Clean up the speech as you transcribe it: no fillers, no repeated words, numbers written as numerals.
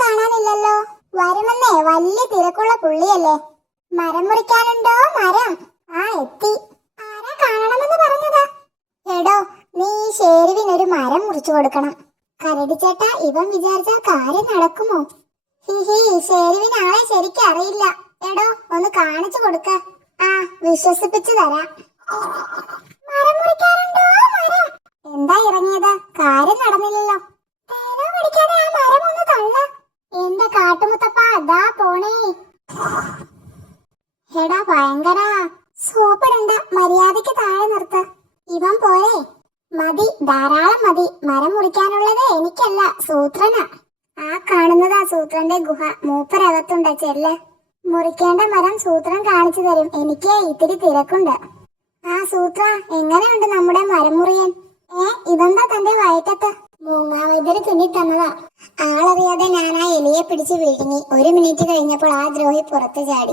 കാണാനില്ലല്ലോ. വരുമെന്നേ, വലിയ തിരക്കുള്ള പുള്ളിയല്ലേ. മരം മുറിക്കാനുണ്ടോ? മരം. ആ, എത്തി. ആരാ കാണണമെന്ന് പറഞ്ഞതാ? എടോ, നീ ഈ ഷേരുവിനൊരു മരം മുറിച്ചു കൊടുക്കണം. കരടി ചേട്ടാ, ഇവൻ വിചാരിച്ചാൽ കാര്യം നടക്കുമോ? ഹിഹി, ഷേരുവിന് ആളെ ശരിക്കും അറിയില്ല. എടോ, ഒന്ന് കാണിച്ചു കൊടുക്ക. ആ, വിശ്വസിപ്പിച്ചു തരാം. മരം മുറിക്കാനുണ്ടോ? മരം. എന്താ ഇറങ്ങിയത്? കാര്യം നടന്നില്ലല്ലോ. തേനോ പിടിക്കാതെ ആ മരം ഒന്ന് തള്ള. എന്റെ കാട്ടുമുത്തപ്പ, അതാ പോണേ. എടാ ഭയങ്കര, സോപ്പിടണ്ട, മര്യാദക്ക് താഴെ നിർത്ത. ഇവൻ പോരെ? മതി, ധാരാളം മതി. മരം മുറിക്കാനുള്ളത് എനിക്കല്ല, സൂത്രനാ. ആ കാണുന്നതാ സൂത്രന്റെ ഗുഹ. മൂപ്പരകത്തുണ്ട്, ചെല്ല്. മുറിക്കേണ്ട മരം സൂത്രൻ കാണിച്ചു തരും. എനിക്ക് ഇത്തിരി തിരക്കുണ്ട്. ആ സൂത്ര, എങ്ങനെയുണ്ട് നമ്മുടെ മരം മുറിയൻ? ഇതെന്താ തന്റെ വയറ്റത്ത്? മൂങ്ങാവൈദ്യര് തുന്നി തന്നതാ. ആളറിയാതെ ഞാൻ ആ എലിയെ പിടിച്ച് വിഴുങ്ങി. 1 മിനിറ്റ് കഴിഞ്ഞപ്പോൾ ആ ദ്രോഹി പുറത്തു ചാടി.